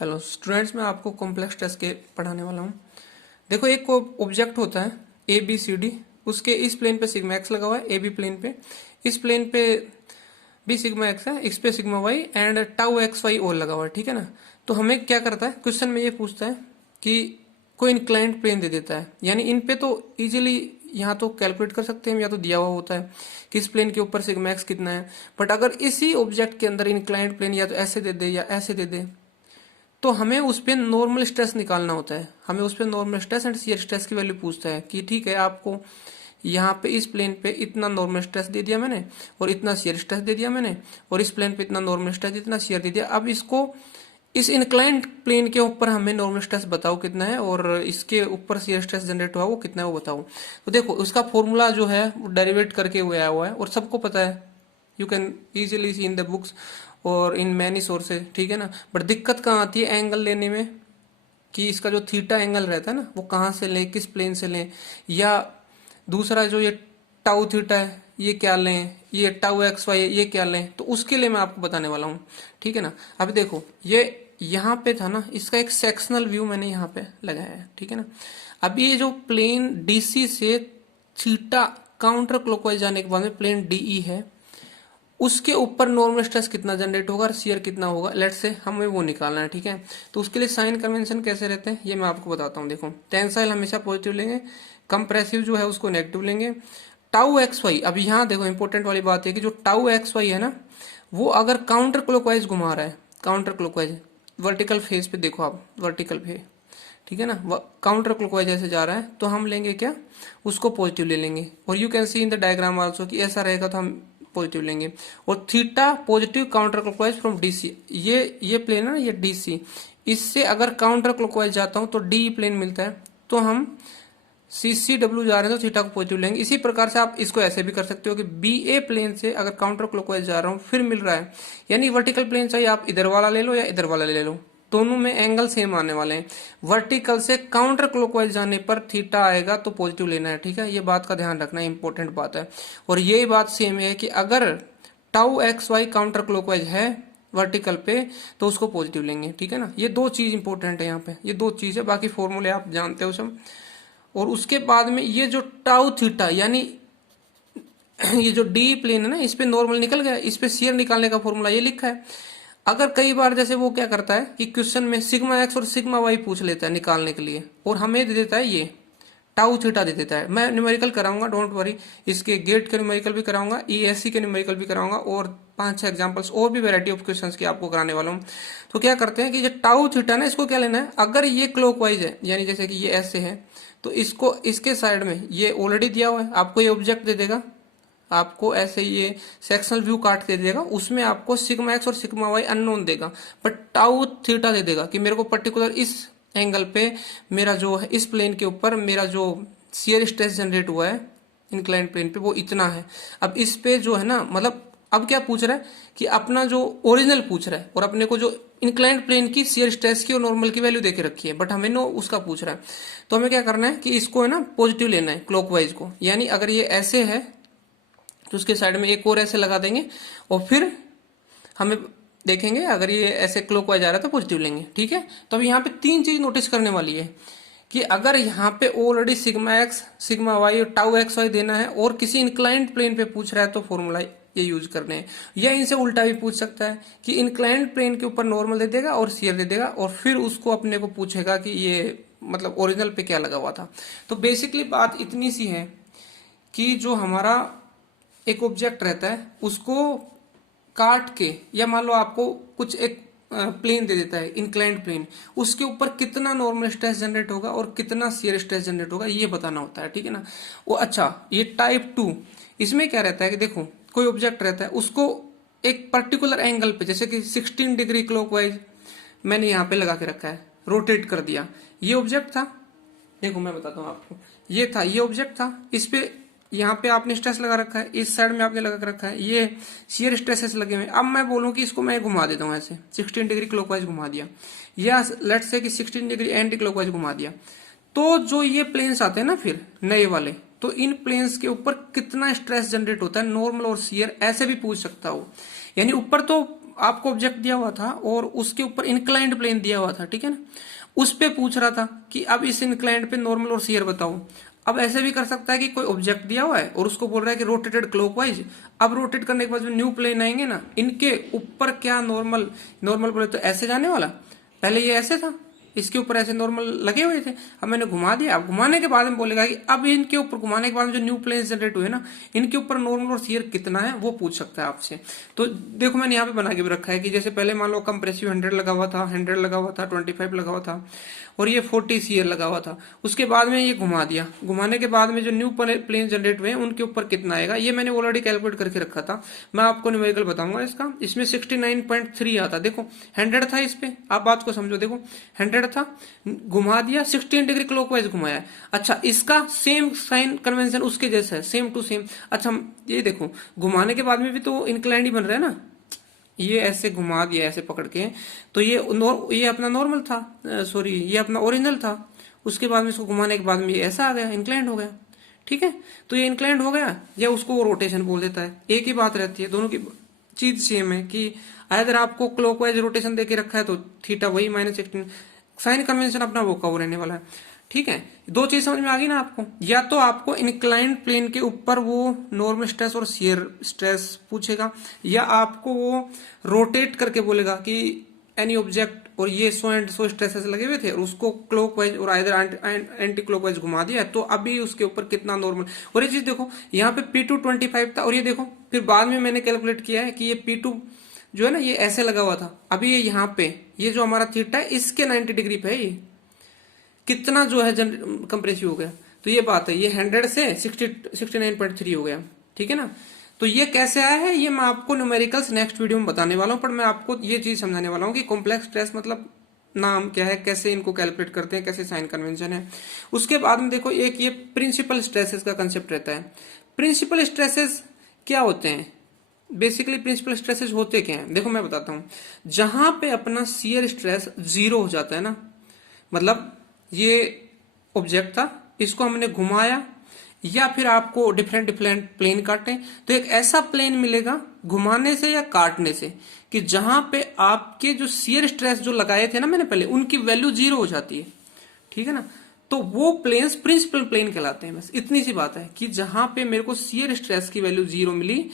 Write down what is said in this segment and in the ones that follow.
Hello students, मैं आपको complex test के पढ़ाने वाला हूँ। देखो, एक ऑब्जेक्ट होता है ए बी सी डी। उसके इस प्लेन पे सिग्मा एक्स लगा हुआ है, ए बी प्लेन पे। इस प्लेन पे भी सिग्मा एक्स है, इस पे sigma y and tau x y और लगा हुआ है। ठीक है ना। तो हमें क्या करता है, क्वेश्चन में ये पूछता है कि कोई इंक्लाइंड प्लेन दे देता है, यानी इन पे तो इजीली यहाँ तो कैलकुलेट कर सकते हैं, या तो दिया हुआ होता है कि इस प्लेन के ऊपर सिग्मा एक्स कितना है। बट अगर इसी ऑब्जेक्ट के अंदर इंक्लाइंड प्लेन या तो ऐसे दे दे या ऐसे दे दे, तो हमें उस पर नॉर्मल स्ट्रेस निकालना होता है। हमें उस पर normal stress and shear stress की वैल्यू पूछता है कि ठीक है, आपको यहाँ पे इस प्लेन पे इतना नॉर्मल स्ट्रेस दे दिया मैंने और इतना शियर स्ट्रेस दे दिया मैंने, और इस प्लेन पे इतना नॉर्मल स्ट्रेस इतना शियर दे दिया। अब इसको इस इंक्लाइंड प्लेन के ऊपर हमें नॉर्मल स्ट्रेस बताओ कितना है और इसके ऊपर शियर स्ट्रेस जनरेट हुआ वो कितना है वो बताओ। तो देखो, उसका फॉर्मूला जो है वो डेरिवेट करके हुआ आया हुआ है और सबको पता है। You can easily C in the books और इन मैनी सोर्सेज। ठीक है ना। बट दिक्कत कहाँ आती है एंगल लेने में, कि इसका जो थीटा एंगल रहता है ना, वो कहाँ से लें, किस प्लेन से लें, या दूसरा जो ये टाउ थीटा है ये क्या लें, ये टाउ एक्स वाई है ये क्या लें। तो उसके लिए मैं आपको बताने वाला हूँ। ठीक है ना। अब देखो, ये यहाँ पे था ना, इसका एक सेक्शनल व्यू मैंने यहाँ पे लगाया है। ठीक है ना। अब ये जो प्लेन डीसी से थीटा काउंटर क्लॉकवाइज जाने के बाद में प्लेन डीई है, उसके ऊपर नॉर्मल स्ट्रेस कितना जनरेट होगा और शियर कितना होगा, लेट से हमें वो निकालना है। ठीक है। तो उसके लिए साइन कन्वेंशन कैसे रहते हैं ये मैं आपको बताता हूँ। देखो, टेंसाइल हमेशा पॉजिटिव लेंगे, कंप्रेसिव जो है उसको नेगेटिव लेंगे। टाउ एक्स वाई, अब यहाँ देखो इंपॉर्टेंट वाली बात है कि जो टाउ एक्स वाई है ना, वो अगर काउंटर क्लॉकवाइज घुमा रहा है, काउंटर क्लॉकवाइज वर्टिकल फेज पे देखो आप, वर्टिकल फेज, ठीक है ना, काउंटर क्लॉकवाइज ऐसे जा रहा है, तो हम लेंगे क्या, उसको पॉजिटिव ले लेंगे। और you can see in the diagram also कि ऐसा रहेगा तो हम पॉजिटिव लेंगे। और theta positive counter clockwise from DC, ये प्लेन है ना, ये डीसी, इससे अगर काउंटर क्लॉकवाइज जाता हूं तो डी प्लेन मिलता है, तो हम CCW जा रहे हैं तो थीटा को पॉजिटिव लेंगे। इसी प्रकार से आप इसको ऐसे भी कर सकते हो कि BA प्लेन से अगर काउंटर क्लॉकवाइज जा रहा हूं फिर मिल रहा है, यानी वर्टिकल प्लेन चाहिए आप इधर वाला ले लो या इधर वाला ले लो, दोनों में एंगल सेम आने वाले हैं। वर्टिकल से काउंटर क्लॉकवाइज जाने पर थीटा आएगा तो पॉजिटिव लेना है। ठीक है, ये बात का ध्यान रखना, इंपॉर्टेंट बात है। और यही बात सेम है कि अगर tau x y counter clockwise है वर्टिकल पे तो उसको पॉजिटिव लेंगे। ठीक है ना। ये दो चीज इंपॉर्टेंट है यहाँ पे, ये दो चीज है, बाकी फॉर्मूले आप जानते हो सब। और उसके बाद में ये जो टाउ थीटा, यानी ये जो डी प्लेन है ना, इस पे नॉर्मल निकल गया, इस पे शियर निकालने का फॉर्मूला ये लिखा है। अगर कई बार जैसे वो क्या करता है कि क्वेश्चन में सिग्मा एक्स और सिग्मा वाई पूछ लेता है निकालने के लिए, और हमें दे देता है ये टाउ थीटा दे देता है। मैं न्यूमेरिकल कराऊंगा, डोंट वरी, इसके गेट के न्यूमेरिकल भी कराऊंगा, ESC के न्यूमेरिकल भी कराऊंगा, और 5-6 एग्जांपल्स और भी वैरायटी ऑफ क्वेश्चंस की आपको कराने वाला हूँ। तो क्या करते हैं कि ये टाउ थीटा ना, इसको क्या लेना है, अगर ये क्लॉकवाइज है, यानी जैसे कि ये ऐसे है, तो इसको इसके साइड में ये ऑलरेडी दिया हुआ है, आपको ये ऑब्जेक्ट दे देगा, आपको ऐसे ये सेक्शनल व्यू काट के देगा, उसमें आपको सिग्मा एक्स और सिग्मा वाई अननोन देगा, बट टाउ थीटा दे देगा कि मेरे को पर्टिकुलर इस एंगल पे मेरा जो है, इस प्लेन के ऊपर मेरा जो शियर स्ट्रेस जनरेट हुआ है इंक्लाइंड प्लेन पे वो इतना है। अब इस पे जो है ना, मतलब अब क्या पूछ रहा है कि अपना जो ओरिजिनल पूछ रहा है, और अपने को जो इंक्लाइंड प्लेन की शियर स्ट्रेस की और नॉर्मल की वैल्यू देके रखी है, बट हमें नो उसका पूछ रहा है। तो हमें क्या करना है कि इसको है ना पॉजिटिव लेना है क्लॉकवाइज को, यानी अगर ये ऐसे है तो उसके साइड में एक और ऐसे लगा देंगे, और फिर हमें देखेंगे अगर ये ऐसे क्लॉकवाइज आ रहा है तो पॉजिटिव लेंगे। ठीक है। तो अब यहाँ पे 3 चीज नोटिस करने वाली है कि अगर यहाँ पे already sigma x sigma y और टाउ एक्स वाई देना है और किसी इंक्लाइंड प्लेन पे पूछ रहा है तो फॉर्मूला ये यूज करने हैं। या इनसे उल्टा भी पूछ सकता है कि इंक्लाइंड प्लेन के ऊपर नॉर्मल दे देगा और शियर दे देगा, और फिर उसको अपने को पूछेगा कि ये मतलब ओरिजिनल पे क्या लगा हुआ था। तो बेसिकली बात इतनी सी है कि जो हमारा एक ऑब्जेक्ट रहता है उसको काट के, या मान लो आपको कुछ एक प्लेन दे देता है इंक्लाइंड प्लेन, उसके ऊपर कितना नॉर्मल स्ट्रेस जनरेट होगा और कितना शियर स्ट्रेस जनरेट होगा ये बताना होता है। ठीक है ना। वो अच्छा, ये टाइप 2, इसमें क्या रहता है कि देखो कोई ऑब्जेक्ट रहता है, उसको एक पर्टिकुलर एंगल पे, जैसे कि 16 डिग्री क्लॉकवाइज मैंने यहाँ पे लगा के रखा है, रोटेट कर दिया, ये ऑब्जेक्ट था। देखो मैं बताता हूँ आपको, ये था, ये ऑब्जेक्ट था, इस पे यहाँ पे आपने स्ट्रेस लगा रखा है, इस साइड में आपने लगा रखा है, ये शियर स्ट्रेसेस लगे हुए हैं। अब मैं बोलूँ कि इसको मैं घुमा देता हूँ ऐसे 16 डिग्री क्लॉकवाइज घुमा दिया, या लेट से कि 16 डिग्री एंटी क्लॉकवाइज घुमा दिया, तो जो ये प्लेन्स आते हैं ना फिर नए वाले, तो इन प्लेन्स के ऊपर कितना स्ट्रेस जनरेट होता है, नॉर्मल और शियर, ऐसे भी पूछ सकता हो। यानी ऊपर तो आपको ऑब्जेक्ट दिया हुआ था और उसके ऊपर इंक्लाइंड प्लेन दिया हुआ था, ठीक है ना, उस पे पूछ रहा था कि अब इस इंक्लाइंड पे नॉर्मल और शियर बताओ। अब ऐसे भी कर सकता है कि कोई ऑब्जेक्ट दिया हुआ है और उसको बोल रहा है कि रोटेटेड क्लॉकवाइज। अब रोटेट करने के बाद जो न्यू प्लेन आएंगे ना, इनके ऊपर क्या नॉर्मल, नॉर्मल बोले तो ऐसे जाने वाला, पहले ये ऐसे था, इसके ऊपर ऐसे नॉर्मल लगे हुए थे, अब मैंने घुमा दिया। अब घुमाने के बाद में बोलेगा कि अब इनके ऊपर घुमाने के बाद में जो न्यू प्लेन जनरेट हुए ना, इनके ऊपर नॉर्मल और शियर कितना है वो पूछ सकता है आपसे। तो देखो मैंने यहाँ पे बना के भी रखा है कि जैसे पहले मान लो कंप्रेसिव 100 लगा हुआ था, 100 लगा हुआ था, 25 लगा हुआ था और ये 40 शियर लगा हुआ था। उसके बाद में ये घुमा दिया, घुमाने के बाद में जो न्यू प्लेन जनरेट हुए उनके ऊपर कितना आएगा ये मैंने ऑलरेडी कैलकुलेट करके रखा था। मैं आपको न्यूमेरिकल बताऊंगा इसका। इसमें 69.3 आता। देखो 100 था इस पे, आप बात को समझो। देखो 100 था, घुमा दिया, 16 डिग्री क्लॉकवाइज घुमाया। अच्छा, इसका सेम साइन कन्वेंशन उसके जैसा है, सेम टू सेम। अच्छा ये देखो घुमाने के बाद में भी तो इंक्लाइंड ही बन रहा है ना, ये ऐसे घुमा दिया ऐसे पकड़ के, तो ये अपना नॉर्मल था, सॉरी ये अपना ओरिजिनल था। उसके बाद में इसको घुमाने के बाद में ये ऐसा आ गया, इंक्लाइंड हो गया, ठीक है। तो ये इंक्लाइंड हो गया या उसको वो रोटेशन बोल देता है, एक ही बात रहती है, दोनों की चीज सेम है कि अगर आपको क्लॉकवाइज रोटेशन देके रखा है तो थीटा वही -16, साइन कन्वेंशन अपना वो कवर रहने वाला है, ठीक है। दो चीज समझ में आ गई ना आपको, या तो आपको इंक्लाइंड प्लेन के ऊपर वो नॉर्मल स्ट्रेस और शियर स्ट्रेस पूछेगा, या आपको वो रोटेट करके बोलेगा कि एनी ऑब्जेक्ट और ये सो एंड सो स्ट्रेसेस लगे हुए थे और उसको क्लॉकवाइज और आइदर एंटी क्लॉकवाइज घुमा दिया, तो अभी उसके ऊपर कितना नॉर्मल। और ये चीज देखो यहाँ पे P2 25 था और ये देखो फिर बाद में मैंने कैलकुलेट किया है कि ये P2 जो है ना ये ऐसे लगा हुआ था, अभी ये यहाँ पे ये जो हमारा थीटा है इसके 90 डिग्री पे है, ये कितना जो है कंप्रेसिव हो गया। तो ये बात है, ये 100 से 69.3 हो गया, ठीक है ना। तो ये कैसे आया है ये मैं आपको न्यूमेरिकल्स नेक्स्ट वीडियो में बताने वाला हूं, पर मैं आपको ये चीज समझाने वाला हूं कि कॉम्प्लेक्स स्ट्रेस मतलब नाम क्या है, कैसे इनको कैलकुलेट करते हैं, कैसे साइन कन्वेंशन है। उसके बाद में देखो एक ये प्रिंसिपल स्ट्रेसेस का कंसेप्ट रहता है। प्रिंसिपल स्ट्रेसेस क्या होते हैं, बेसिकली प्रिंसिपल स्ट्रेसेस होते क्या हैं, देखो मैं बताता हूं। जहां पे अपना शियर स्ट्रेस 0 हो जाता है ना, मतलब ये ऑब्जेक्ट था, इसको हमने घुमाया या फिर आपको डिफरेंट डिफरेंट प्लेन काटे, तो एक ऐसा प्लेन मिलेगा घुमाने से या काटने से कि जहां पे आपके जो शियर स्ट्रेस जो लगाए थे ना मैंने पहले, उनकी वैल्यू 0 हो जाती है, ठीक है ना। तो वो प्लेन्स प्रिंसिपल प्लेन कहलाते हैं। बस इतनी सी बात है कि जहां पे मेरे को शियर स्ट्रेस की वैल्यू 0 मिली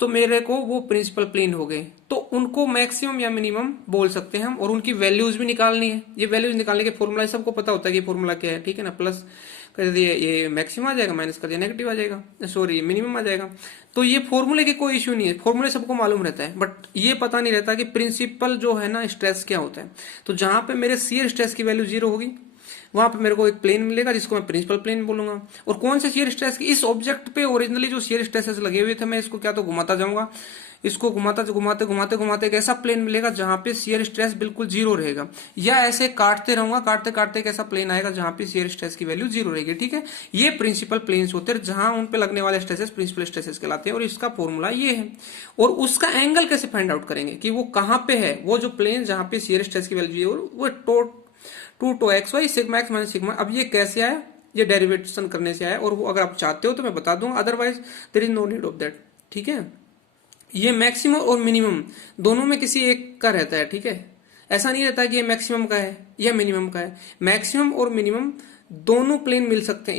तो मेरे को वो प्रिंसिपल प्लेन हो गए, तो उनको मैक्सिमम या मिनिमम बोल सकते हैं हम, और उनकी वैल्यूज भी निकालनी है। ये वैल्यूज निकालने के फॉर्मूला सबको पता होता है कि फॉर्मूला क्या है, ठीक है ना। प्लस कर दिए ये मैक्सिमम आ जाएगा, माइनस कर दिया नेगेटिव आ जाएगा, सॉरी मिनिमम आ जाएगा। तो ये फॉर्मूले की कोई इश्यू नहीं है, फॉर्मूले सबको मालूम रहता है, बट ये पता नहीं रहता कि प्रिंसिपल जो है ना स्ट्रेस क्या होता है। तो जहां पे मेरे शियर स्ट्रेस की वैल्यू 0 होगी वहां पे मेरे को एक प्लेन मिलेगा जिसको मैं प्रिंसिपल प्लेन बोलूंगा। और कौन से शियर स्ट्रेस की, इस ऑब्जेक्ट पे ओरिजिनली जो शियर स्ट्रेसेस लगे हुए थे मैं इसको क्या तो घुमाता जाऊंगा, इसको घुमाते घुमाते एक ऐसा प्लेन मिलेगा जहां पे शियर स्ट्रेस बिल्कुल 0 रहेगा, या ऐसे काटते रहूंगा, काटते काटते एक ऐसा प्लेन आएगा जहां पे शियर स्ट्रेस की वैल्यू 0 रहेगी, ठीक है। ये प्रिंसिपल प्लेन्स होते हैं जहां उन पे लगने वाले स्ट्रेसेस प्रिंसिपल स्ट्रेसेस कहलाते हैं, और इसका फॉर्मूला ये है। और उसका एंगल कैसे फाइंड आउट करेंगे कि वो कहां पे है, वो जो प्लेन जहां पे शियर स्ट्रेस की वैल्यू वो 2 सिग्मा एक्स माइनस सिग्मा। अब ये कैसे आया, ये डेरिवेशन करने से आया, और वो अगर आप चाहते हो तो मैं बता दूंगा, otherwise there is no need of that, ठीक है। ये मैक्सिमम और मिनिमम दोनों में किसी एक का रहता है, ठीक है। ऐसा नहीं रहता कि ये मैक्सिमम का है या मिनिमम का है, मैक्सिमम और मिनिमम दोनों प्लेन मिल सकते हैं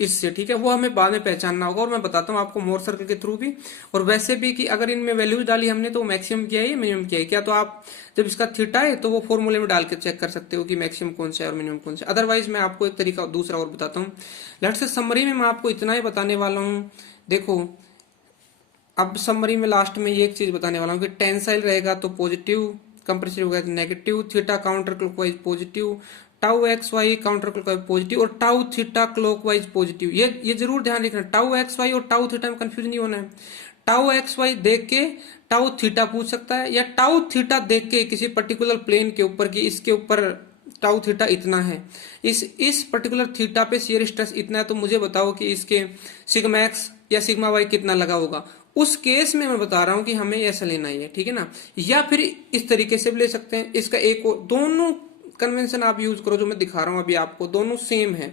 इससे, ठीक है। वो हमें बाद में पहचानना होगा और मैं बताता हूँ आपको मोर सर्कल के थ्रू भी, और वैसे भी कि अगर इनमें वैल्यूज डाली हमने तो मैक्सिमम किया है या मिनिमम किया है क्या, तो आप जब इसका थीटा है तो वो फॉर्मूले में डाल के चेक कर सकते हो कि मैक्सिमम कौन सा है और मिनिमम कौन सा। अदरवाइज मैं आपको एक तरीका दूसरा और बताता हूँ। लेट्स से समरी में मैं आपको इतना ही बताने वाला हूँ। देखो अब समरी में लास्ट में ये एक चीज बताने वाला हूँ कि टेंसाइल रहेगा तो पॉजिटिव, कंप्रेसिव होगा तो negative, theta counter clockwise positive, tau x y counter clockwise positive, और टाउ थीटा क्लॉकवाइज पॉजिटिव। ये जरूर ध्यान रखना, टाउ एक्स वाई और टाउ थीटा में कंफ्यूज नहीं होना है। टाउ एक्स वाई देख के टाउ थीटा पूछ सकता है, या टाउ थीटा देख के किसी पर्टिकुलर प्लेन के ऊपर की इसके ऊपर टाउ थीटा इतना है, इस पर्टिकुलर थीटा पे शियर स्ट्रेस इतना है, तो मुझे बताओ कि इसके सिग्मा एक्स या सिग्मा वाई कितना लगा होगा। उस केस में मैं बता रहा हूं कि हमें ऐसा लेना ही है, ठीक है ना। या फिर इस तरीके से भी ले सकते हैं, इसका एक दोनों कन्वेंशन आप यूज करो जो मैं दिखा रहा हूं अभी आपको, दोनों सेम है।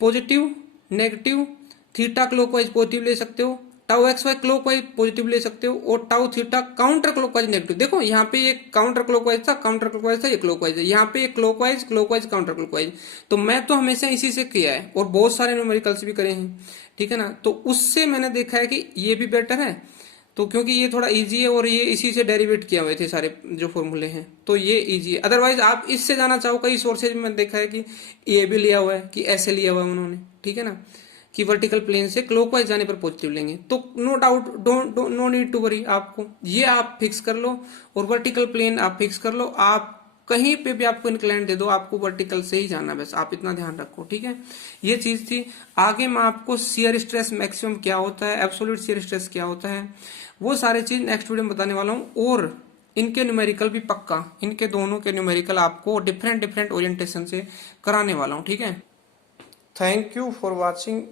Positive negative, theta clockwise positive ले सकते हो, tau x y clockwise positive ले सकते हो और tau theta counter clockwise negative. देखो यहाँ पे ये काउंटर क्लॉकवाइज था, काउंटर क्लॉकवाइज था, ये क्लॉकवाइज है, यहाँ पे ये क्लॉकवाइज क्लॉकवाइज काउंटर क्लॉकवाइज। तो मैं तो हमेशा इसी से किया है और बहुत सारे न्यूमेरिकल्स भी करे हैं, ठीक है ना। तो उससे मैंने देखा है कि ये भी बेटर है, तो क्योंकि ये थोड़ा इजी है और ये इसी से डेरिवेट किया हुए थे सारे जो फॉर्मूले हैं, तो ये इजी है। अदरवाइज आप इससे जाना चाहो, कई सोर्सेज में देखा है कि ये भी लिया हुआ है कि ऐसे लिया हुआ है उन्होंने, ठीक है ना, कि वर्टिकल प्लेन से क्लॉकवाइज जाने पर पॉजिटिव लेंगे। तो no doubt, no need to worry, आपको ये आप फिक्स कर लो और वर्टिकल प्लेन आप फिक्स कर लो। आप कहीं पे भी आपको इंक्लाइन दे दो, आपको वर्टिकल से ही जाना, बस आप इतना ध्यान रखो, ठीक है। ये चीज थी। आगे मैं आपको शियर स्ट्रेस मैक्सिमम क्या होता है, एब्सोल्यूट शियर स्ट्रेस क्या होता है, वो सारे चीज नेक्स्ट वीडियो में बताने वाला हूं। और इनके न्यूमेरिकल भी पक्का, इनके दोनों के न्यूमेरिकल आपको डिफरेंट डिफरेंट ओरिएंटेशन से कराने वाला हूं, ठीक है। Thank you for watching.